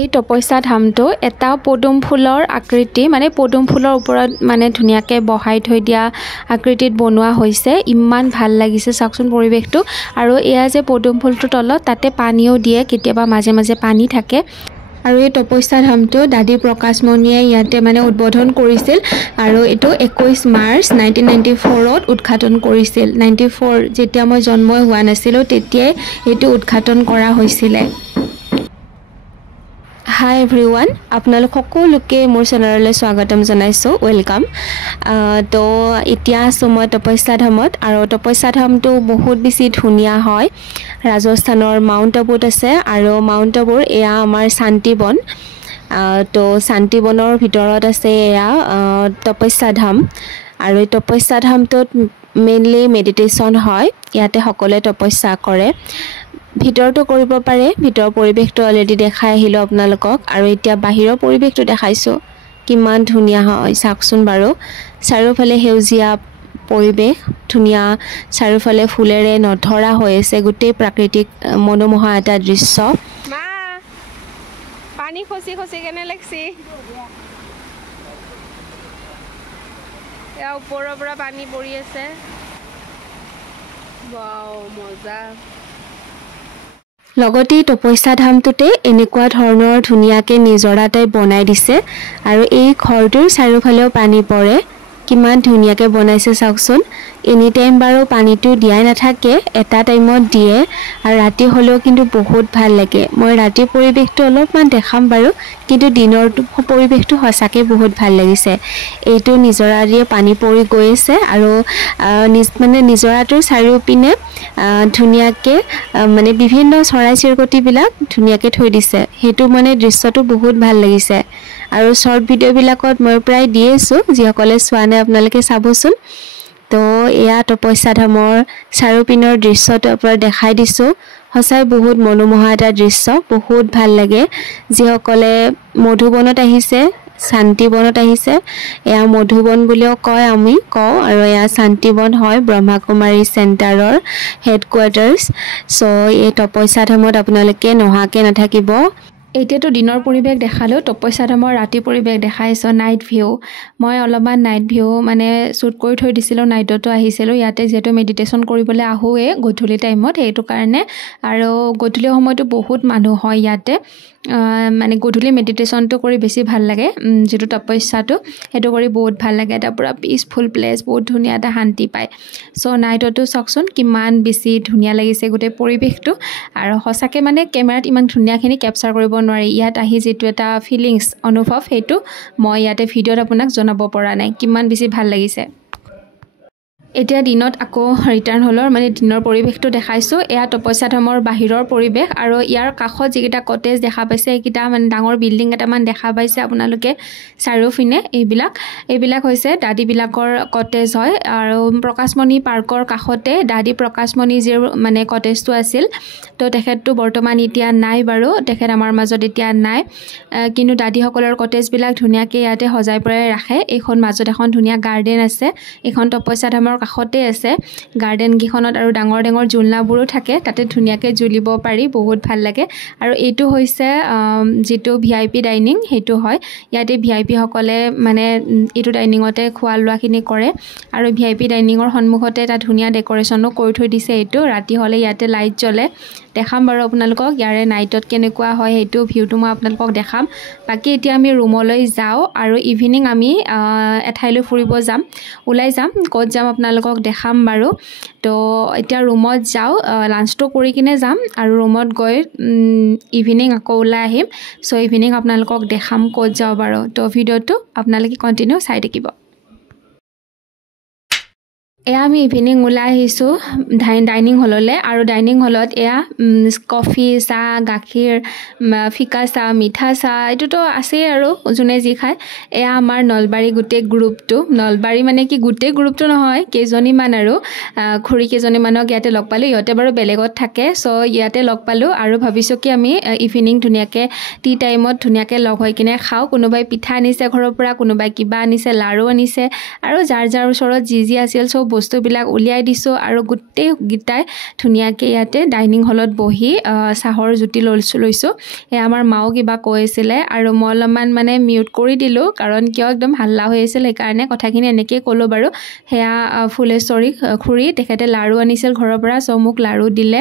এই তপস্যা ধামটো এটা পদুম ফুলৰ আকৃতি মানে পদুম ফুলৰ ওপৰত মানে ধুনীয়াকৈ বহাই থৈ দিয়া আকৃতিত বনোৱা হৈছে ইমান ভাল লাগিছে চাওকচোন পৰিৱেশটো আৰু এয়া যে পদুম ফুলটোৰ তলত তাতে পানীও দিয়ে কেতিয়াবা মাজে মাজে পানী থাকে আৰু এই তপস্যা ধামটো দাদী প্ৰকাশমণিয়ে ইয়াতে মানে উদ্বোধন কৰিছিল আৰু এইটো 21 মাৰ্চ 1994ত উদ্ঘাটন কৰিছিল 94 যেতিয়া মই জন্ম হোৱা নাছিলোঁ তেতিয়াই এইটো উদ্ঘাটন কৰা হৈছিল Hi everyone, আপোনালোক সকলোকে মোৰ চেনেললৈ স্বাগতম জনাইছো ওয়েলকাম তো এতিয়া আছো মই তপস্যা ধামত আৰু তপস্যা ধামটো বহুত বেছি ধুনীয়া হয় ৰাজস্থানৰ মাউণ্ট আবুত আছে আৰু মাউণ্ট আবুৰ এয়া আমাৰ শান্তিবন তো শান্তিবনৰ ভিতৰত আছে এয়া তপস্যা ধাম আৰু এই তপস্যা ধামটোত মেইনলি মেডিটেশ্যন হয় ইয়াতে সকলোৱে তপস্যা কৰে ভিতৰটো কৰিব পাৰে ভিতৰ পৰিৱেশটো অলৰেডি দেখাই আহিলো আপোনালোকক আৰু এতিয়া বাহিৰৰ পৰিৱেশটো দেখাইছো কিমান ধুনীয়া হয় চাওকচোন বাৰু চাৰিওফালে সেউজীয়া পৰিৱেশ ধুনীয়া চাৰিওফালে ফুলেৰে নধৰা হৈ আছে গোটেই প্ৰাকৃতিক মনোমোহা এটা দৃশ্য মা পানী খসি খসি কেনে লাগছি এয়া ওপৰৰ পৰা পানী পৰি আছে ওয়াও মজা লগতে তপস্যা ধামটোতে এনেকুৱা ধৰণৰ ধুনীয়াকৈ নিজৰা টাইপ বনাই দিছে আৰু এই ঘৰটোৰ চাৰিওফালেও পানী পৰে কিমান ধুনীয়াকৈ বনাইছে চাওকচোন এনি টাইম বাৰু পানীটো দিয়াই নাথাকে এটা টাইমত দিয়ে আৰু ৰাতি হ'লেও কিন্তু বহুত ভাল লাগে মই ৰাতি পৰিৱেশটো অলপমান দেখাম বাৰু কিন্তু দিনৰ পৰিৱেশটো সঁচাকে বহুত ভাল লাগিছে এইটো নিজৰা দিয়ে পানী পৰি গৈ আছে আৰু মানে নিজৰাটোৰ চাৰিওপিনে ধুনীয়াকৈ মানে বিভিন্ন চৰাই চিৰকটিবিলাক ধুনীয়াকৈ থৈ দিছে সেইটো মানে দৃশ্যটো বহুত ভাল লাগিছে আৰু শৰ্ট ভিডিঅ'বিলাকত মই প্ৰায় দি আছো যিসকলে চোৱা নাই আপোনালোকে চাবচোন তো এয়া তপস্যা ধামৰ চাৰিওপিনৰ দৃশ্যটো আপোনাৰ দেখাই দিছো সঁচাই বহুত মনোমোহা এটা দৃশ্য বহুত ভাল লাগে যিসকলে মধুবনত আহিছে শান্তিবনত আহিছে এয়া মধুবন বুলিও কয় আমি কওঁ আৰু এয়া শান্তিবন হয় ব্ৰহ্মাকুমাৰী চেণ্টাৰৰ হেডকোৱাৰ্টাৰ্ছ সো এই তপস্যা ধামত আপোনালোকে নহাকে নাথাকিব এতিয়াতো দিনৰ পৰিৱেশ দেখালো তপস্যা ধামৰ ৰাতি পৰিৱেশ দেখাইছো নাইট ভিউ মই অলপমান নাইট ভিউ মানে শ্বুট কৰি থৈ দিছিলোঁ নাইটতো আহিছিলোঁ ইয়াতে যেহেতু মেডিটেশ্যন কৰিবলৈ আহোৱে গধূলি টাইমত সেইটো কাৰণে আৰু গধূলি সময়তো বহুত মানুহ হয় ইয়াতে মানে গধূলি মেডিটেশ্যনটো কৰি বেছি ভাল লাগে যেটো তপস্যাটো হেতু কৰি বহুত ভাল লাগে এটা পুৰা পিসফুল প্লেস বহুত ধুনীয়া এটা শান্তি পায় সো নাইটতো চাওকচোন কিমান বেছি ধুনীয়া লাগিছে গোটেই পৰিৱেশটো আৰু হসাকে মানে কেমেৰাত ইমান ধুনীয়াখিনি ক্যাপচাৰ কৰিব নোৱাৰি ইয়াত আহি যেটো এটা ফিলিংস অনুভৱ হেতু মই ইয়াতে ভিডিঅ'ত আপোনাক জনাব পৰা নাই কিমান বেছি ভাল লাগিছে এতিয়া দিনত আকৌ ৰিটাৰ্ণ হলৰ মানে দিনৰ পৰিৱেশটো দেখাইছো এয়া তপস্যা ধামৰ বাহিৰৰ পৰিৱেশ আৰু ইয়াৰ কাষত যিকিটা কটেজ দেখা পাইছে এইকিটা মানে ডাঙৰ বিল্ডিং এটা মান দেখা পাইছে আপোনালোকে চাৰিওফিনে এইবিলাক হৈছে দাদী বিলাকৰ কটেজ হয় আৰু প্ৰকাশমণি পাৰ্কৰ কাষতে দাদী প্ৰকাশমণি যে মানে কটেজটো আছিল তো তেখেতটো বৰ্তমান এতিয়া নাই বাৰু তেখেত আমাৰ মাজত এতিয়া নাই কিন্তু দাদী সকলৰ কটেজ বিলাক ধুনীয়াকৈ ইয়াতে সজাই পৰাই ৰাখে এইখন মাজত এখন ধুনীয়া গাৰ্ডেন আছে এইখন তপস্যা ধামৰ কাষতে আছে গাৰ্ডেন গিখনত আৰু ডাঙৰ ডাঙৰ জুলনাবোৰো থাকে তাতে ধুনীয়াকৈ জুলিব পাৰি বহুত ভাল লাগে আৰু এইটো হৈছে যেটো ভিআইপি ডাইনিং হেতু হয় ইয়াতে ভিআইপি সকলে মানে এইটো ডাইনিংতে খোৱা লোৱাখিনি কৰে আৰু ভিআইপি ডাইনিংৰ সন্মুখতে এটা ধুনীয়া ডেকোৰেশনো কৰি থৈ দিছে এইটো ৰাতি হলে ইয়াতে লাইট জ্বলে দেখাম বাৰু আপোনালোকক ইয়াৰে নাইটত কেনেকুৱা হয় সেইটো ভিউটো মই আপোনালোকক দেখাম বাকি এতিয়া আমি ৰুমলৈ যাওঁ আৰু ইভিনিং আমি এঠাইলৈ ফুৰিব যাম ওলাই যাম ক'ত যাম আপোনালোকক দেখাম বাৰু তো এতিয়া ৰুমত যাওঁ লাঞ্চটো কৰি কিনে যাম আৰু ৰুমত গৈ ইভিনিং আকৌ ওলাই আহিম সো ইভিনিং আপোনালোকক দেখাম ক'ত যাওঁ বাৰু তো ভিডিঅ'টো আপোনালোকে কন্টিনিউ চাই থাকিব এয়া আমি ইভিনিং ওলাই আহিছোঁ ডাইনিং হললৈ আৰু ডাইনিং হলত এয়া কফি চাহ গাখীৰ ফিকা চাহ মিঠা চাহ এইটোতো আছেই আৰু যোনে যি খায় এয়া আমাৰ নলবাৰী গোটেই গ্ৰুপটো নলবাৰী মানে কি গোটেই গ্ৰুপটো নহয় কেইজনীমান আৰু খুৰী কেইজনীমানক ইয়াতে লগ পালোঁ ইহঁতে বাৰু বেলেগত থাকে চ' ইয়াতে লগ পালোঁ আৰু ভাবিছোঁ কি আমি ইভিনিং ধুনীয়াকৈ টি টাইমত ধুনীয়াকৈ লগ হৈ কিনে খাওঁ কোনোবাই পিঠা আনিছে ঘৰৰ পৰা কোনোবাই কিবা আনিছে লাড়ু আনিছে আৰু যাৰ যাৰ ওচৰত যি আছিল চব বস্তুবিলাক উলিয়াই দিছোঁ আৰু গোটেই গিটাই ধুনীয়াকৈ ইয়াতে ডাইনিং হলত বহি চাহৰ জুতি লৈছোঁ এয়া আমাৰ মাও কিবা কৈ আছিলে আৰু মই অলপমান মানে মিউট কৰি দিলোঁ কাৰণ কিয় একদম হাল্লা হৈ আছিল সেইকাৰণে কথাখিনি এনেকৈ ক'লোঁ বাৰু সেয়া ফুলেশ্বৰী খুৰী তেখেতে লাড়ু আনিছিল ঘৰৰ পৰা চ' মোক লাড়ু দিলে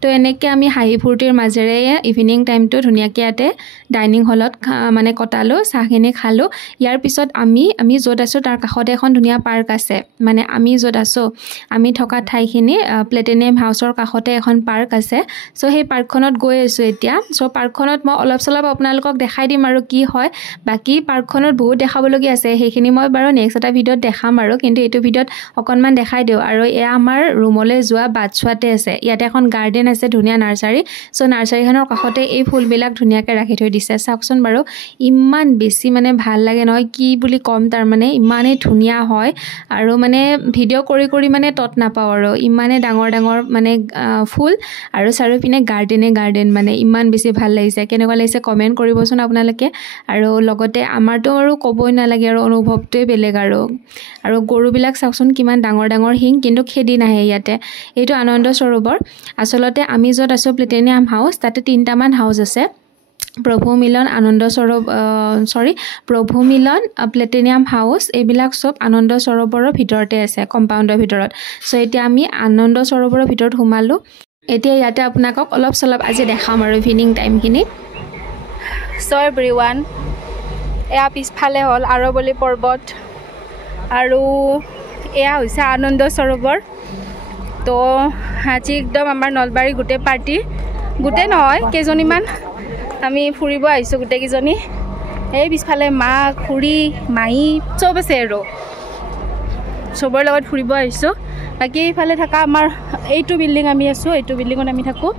তো এনেকৈ আমি হাঁহি ফূৰ্তিৰ মাজেৰে ইভিনিং টাইমটো ধুনীয়াকৈ ইয়াতে ডাইনিং হলত মানে কটালোঁ চাহখিনি খালোঁ ইয়াৰ পিছত আমি য'ত আছোঁ তাৰ কাষতে এখন ধুনীয়া পাৰ্ক আছে মানে আমি য'ত আছোঁ আমি থকা ঠাইখিনি প্লেটিনিয়াম হাউচৰ কাষতে এখন পাৰ্ক আছে চ' সেই পাৰ্কখনত গৈ আছোঁ এতিয়া চ' পাৰ্কখনত মই অলপ চলপ আপোনালোকক দেখাই দিম আৰু কি হয় বাকী পাৰ্কখনত বহুত দেখাবলগীয়া আছে সেইখিনি মই বাৰু নেক্সট এটা ভিডিঅ'ত দেখাম আৰু কিন্তু এইটো ভিডিঅ'ত অকণমান দেখাই দিওঁ আৰু এয়া আমাৰ ৰুমলৈ যোৱা বাটছোৱাতে আছে ইয়াতে এখন গাৰ্ডেন আছে ধুনীয়া নাৰ্চাৰী চ' নাৰ্চাৰীখনৰ কাষতে এই ফুলবিলাক ধুনীয়াকৈ ৰাখি থৈ দিছে চাওকচোন বাৰু ইমান বেছি মানে ভাল লাগে নহয় কি বুলি ক'ম তাৰমানে ইমানেই ধুনীয়া হয় আৰু মানে ভিডিঅ' কৰি মানে তত নাপাওঁ আৰু ইমানে ডাঙৰ মানে ফুল আৰু চাৰিওপিনে গাৰ্ডেন মানে ইমান বেছি ভাল লাগিছে কেনেকুৱা লাগিছে কমেণ্ট কৰিবচোন আপোনালোকে আৰু লগতে আমাৰতো আৰু ক'বই নালাগে আৰু অনুভৱটোৱে বেলেগ আৰু গৰুবিলাক চাওকচোন কিমান ডাঙৰ শিং কিন্তু খেদি নাহে ইয়াতে এইটো আনন্দ সৰোবৰ আচলতে আমি য'ত আছোঁ প্লেটিনিয়াম হাউচ তাতে 3টামান হাউচ আছে প্ৰভু মিলন প্ৰভু মিলন প্লেটিনিয়াম হাউচ এইবিলাক চব আনন্দ সৰোবৰৰ ভিতৰতে আছে কম্পাউণ্ডৰ ভিতৰত চ' এতিয়া আমি আনন্দ সৰোবৰৰ ভিতৰত সোমালোঁ এতিয়া ইয়াতে আপোনালোকক অলপ চলপ আজি দেখাম আৰু ইভিনিং টাইমখিনি চ' এভৰিৱান এয়া পিছফালে হ'ল আৰৱলী পৰ্বত আৰু এয়া হৈছে আনন্দ সৰোবৰ তো আজি একদম আমাৰ নলবাৰী গোটেই পাৰ্টি গোটেই নহয় কেইজনীমান আমি ফুৰিব আহিছোঁ গোটেইকেইজনী এই পিছফালে মা খুৰী মাহী চব আছে আৰু চবৰ লগত ফুৰিব আহিছোঁ বাকী এইফালে থকা আমাৰ এইটো বিল্ডিং আমি আছোঁ এইটো বিল্ডিঙত আমি থাকোঁ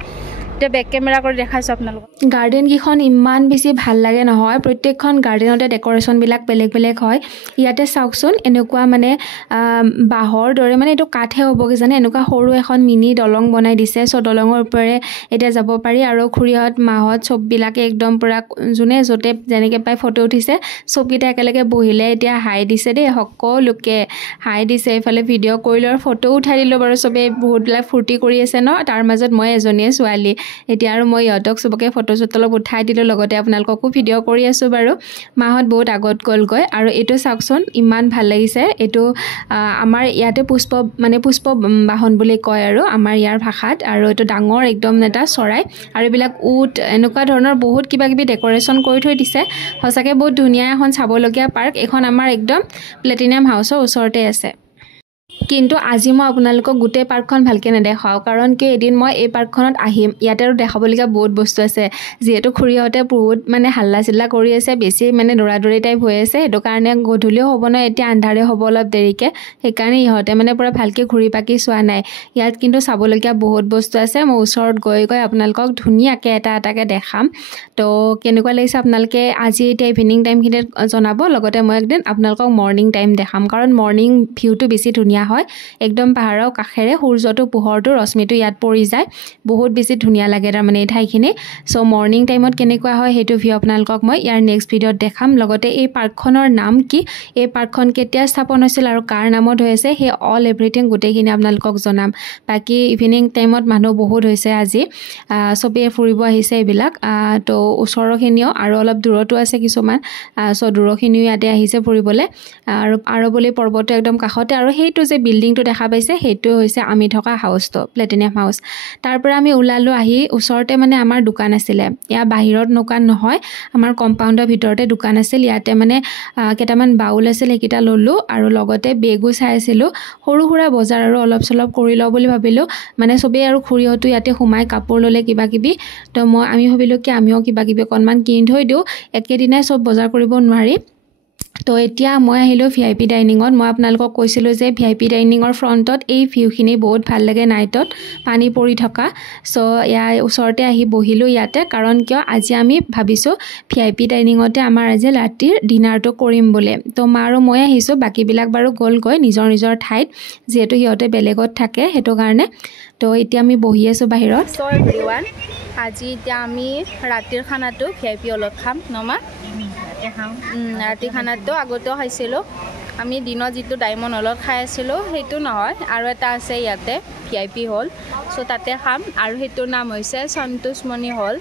এতিয়া বেক কেমেৰা কৰি দেখাইছোঁ আপোনালোকক গাৰ্ডেনকেইখন ইমান বেছি ভাল লাগে নহয় প্ৰত্যেকখন গাৰ্ডেনতে ডেক'ৰেশ্যনবিলাক বেলেগ হয় ইয়াতে চাওকচোন এনেকুৱা মানে বাঁহৰ দৰে মানে এইটো কাঠহে হ'ব কিজানে এনেকুৱা সৰু এখন মিনি দলং বনাই দিছে চ' দলঙৰ ওপৰে এতিয়া যাব পাৰি আৰু খুৰীহঁত মাহঁত চববিলাকে একদম পূৰা যোনে য'তে যেনেকৈ পাই ফটো উঠিছে চবকেইটা একেলগে বহিলে এতিয়া হাই দিছে দেই সকলোকে হাই দিছে এইফালে ভিডিঅ' কৰিলোঁ আৰু ফটো উঠাই দিলোঁ বাৰু চবেই বহুতবিলাক ফূৰ্তি কৰি আছে ন তাৰ মাজত মই এজনীয়ে ছোৱালী এতিয়া আৰু মই ইহঁতক চবকে ফটো অলপ উঠাই দিলোঁ লগতে আপোনালোককো ভিডিঅ' কৰি আছোঁ বাৰু মাহঁত বহুত আগত গ'লগৈ আৰু এইটো চাওকচোন ইমান ভাল লাগিছে এইটো আমাৰ ইয়াতে পুষ্প বাহন বুলি কয় আৰু আমাৰ ইয়াৰ ভাষাত আৰু এইটো ডাঙৰ একদম এটা চৰাই আৰু এইবিলাক উট এনেকুৱা ধৰণৰ বহুত কিবাকিবি ডেক'ৰেশ্যন কৰি থৈ দিছে সঁচাকৈ বহুত ধুনীয়া এখন চাবলগীয়া পাৰ্ক এইখন আমাৰ একদম প্লেটিনিয়াম হাউচৰ ওচৰতে আছে কিন্তু আজি মই আপোনালোকক গোটেই পাৰ্কখন ভালকৈ নেদেখাওঁ কাৰণ কি এদিন মই এই পাৰ্কখনত আহিম ইয়াতে আৰু দেখাবলগীয়া বহুত বস্তু আছে যিহেতু খুৰীহঁতে বহুত মানে হাল্লা চিল্লা কৰি আছে বেছি মানে দৌৰা টাইপ হৈ আছে সেইটো কাৰণে গধূলিও হ'ব নহয় এতিয়া আন্ধাৰে হ'ব অলপ দেৰিকৈ সেইকাৰণে ইহঁতে মানে পূৰা ভালকৈ ঘূৰি পাকি চোৱা নাই ইয়াত কিন্তু চাবলগীয়া বহুত বস্তু আছে মই ওচৰত গৈ আপোনালোকক ধুনীয়াকৈ এটাকৈ দেখাম তো কেনেকুৱা লাগিছে আপোনালোকে আজি এতিয়া ইভিনিং টাইমখিনিত জনাব লগতে মই একদিন আপোনালোকক মৰ্ণিং টাইম দেখাম কাৰণ মৰ্ণিং ভিউটো বেছি ধুনীয়া হয় একদম পাহাৰৰ কাষেৰে সূৰ্যটো পোহৰটো ৰশ্মিটো ইয়াত পৰি যায় বহুত বেছি ধুনীয়া লাগে তাৰমানে এই ঠাইখিনি চ' মৰ্ণিং টাইমত কেনেকুৱা হয় সেইটো ভিউ আপোনালোকক মই ইয়াৰ নেক্সট ভিডিঅ'ত দেখাম লগতে এই পাৰ্কখনৰ নাম কি এই পাৰ্কখন কেতিয়া স্থাপন হৈছিল আৰু কাৰ নামত হৈ আছে সেই অল এভৰিথিং গোটেইখিনি আপোনালোকক জনাম বাকী ইভিনিং টাইমত মানুহ বহুত হৈছে আজি চবেই ফুৰিব আহিছে এইবিলাক তো ওচৰৰখিনিও আৰু অলপ দূৰতো আছে কিছুমান চ' দূৰৰখিনিও ইয়াতে আহিছে ফুৰিবলৈ আৰু আৰৱলী পৰ্বতটো একদম কাষতে আৰু সেইটো যে বিল্ডিংটো দেখা পাইছে সেইটো হৈছে আমি থকা হাউচটো প্লেটিনিয়াম হাউচ তাৰ পৰা আমি ওলালো আহি ওচৰতে মানে আমাৰ দোকান আছিলে ইয়া বাহিৰত দোকান নহয় আমাৰ কম্পাউণ্ডৰ ভিতৰতে দোকান আছিল ইয়াতে মানে কেটামান বাউল আছিল হেকিটা ললো আৰু লগতে বেগো চাইছিলো সৰু সুৰা বজাৰ আৰু অলপ চলপ কৰি ল বুলি ভাবিলো মানে সবে আৰু খুৰিহতো ইয়াতে সোমাই কাপোৰ ললে কিবা কিবি তো আমি ভাবিলো কি আমিও কিবা কিবি অকনমান কিনি থৈ দিও একেদিনাই সব বজাৰ কৰিব নোৱাৰি তো এতিয়া মই আহিলো ভিআইপি ডাইনিঙত মই আপোনালোকক কৈছিলো যে ভিআইপি ডাইনিঙৰ ফ্ৰণ্টত এই ভিউখিনি বহুত ভাল লাগে নাইটত পানী পৰি থকা সো ইয়াৰ ওচৰতে আহি বহিলো ইয়াতে কাৰণ কিয় আজি আমি ভাবিছো ভিআইপি ডাইনিঙতে আমাৰ আজি ৰাতিৰ ডিনাৰটো কৰিম বুলি তো মা আৰু মই আহিছো বাকিবিলাক বাৰু গল গৈ নিজৰ নিজৰ ঠাইত যেহেতু হিয়তে বেলেগত থাকে হেতু কাৰণে তো এতিয়া আমি বহি আছো বাহিৰত সো এভৰিৱান আজি এতিয়া আমি ৰাতিৰ খানাটো ভিআইপি হলত খাম নমা ৰাতি খানাটো আগতেও খাইছিলোঁ আমি দিনত যিটো ডায়মণ্ড হলত খাই আছিলোঁ সেইটো নহয় আৰু এটা আছে ইয়াতে ভিআইপি হল চ' তাতে খাম আৰু সেইটোৰ নাম হৈছে সন্তোষমণি হল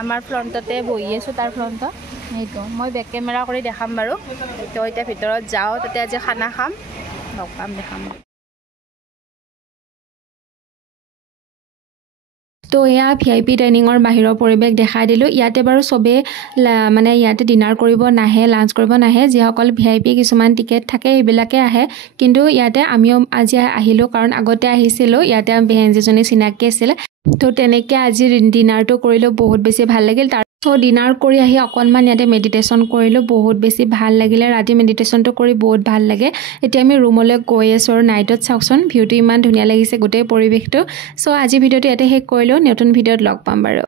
আমাৰ ফ্ৰণ্টতে বহি আছোঁ তাৰ ফ্ৰণ্টত সেইটো মই বেক কেমেৰা কৰি দেখাম বাৰু তো এতিয়া ভিতৰত যাওঁ তাতে আজি খানা খাম লগ পাম দেখাম তো এয়া ভিআইপি ডাইনিঙৰ বাহিৰৰ পৰিৱেশ দেখাই দিলো ইয়াতে বাৰু সবে মানে ইয়াতে ডিনাৰ কৰিব নাহে লাঞ্চ কৰিব নাহে যিসকল ভিআইপি কিছুমান টিকেট থাকে এইবিলাকে আহে কিন্তু ইয়াতে আমিও আজি আহিলো কাৰণ আগতে আহিছিলো ইয়াতে বেহেনজিজনী চিনাকি আছিল তো তেনেকে আজি ডিনাৰটো কৰিলো বহুত বেছি ভাল লাগিল তো ডিনাৰ কৰি আহি অকনমান ইয়াতে মেডিটেশ্যন কৰিলো বহুত বেছি ভাল লাগিলে ৰাতি মেডিটেশ্যনটো কৰি বহুত ভাল লাগে এতিয়া আমি ৰুমলৈ গৈ আছো নাইটত চাওকচোন ভিউটো ইমান ধুনীয়া লাগিছে গোটেই পৰিৱেশটো সো আজি ভিডিওটো ইয়াতে শেষ কৰিলো নতুন ভিডিওত লগ পাম বাৰু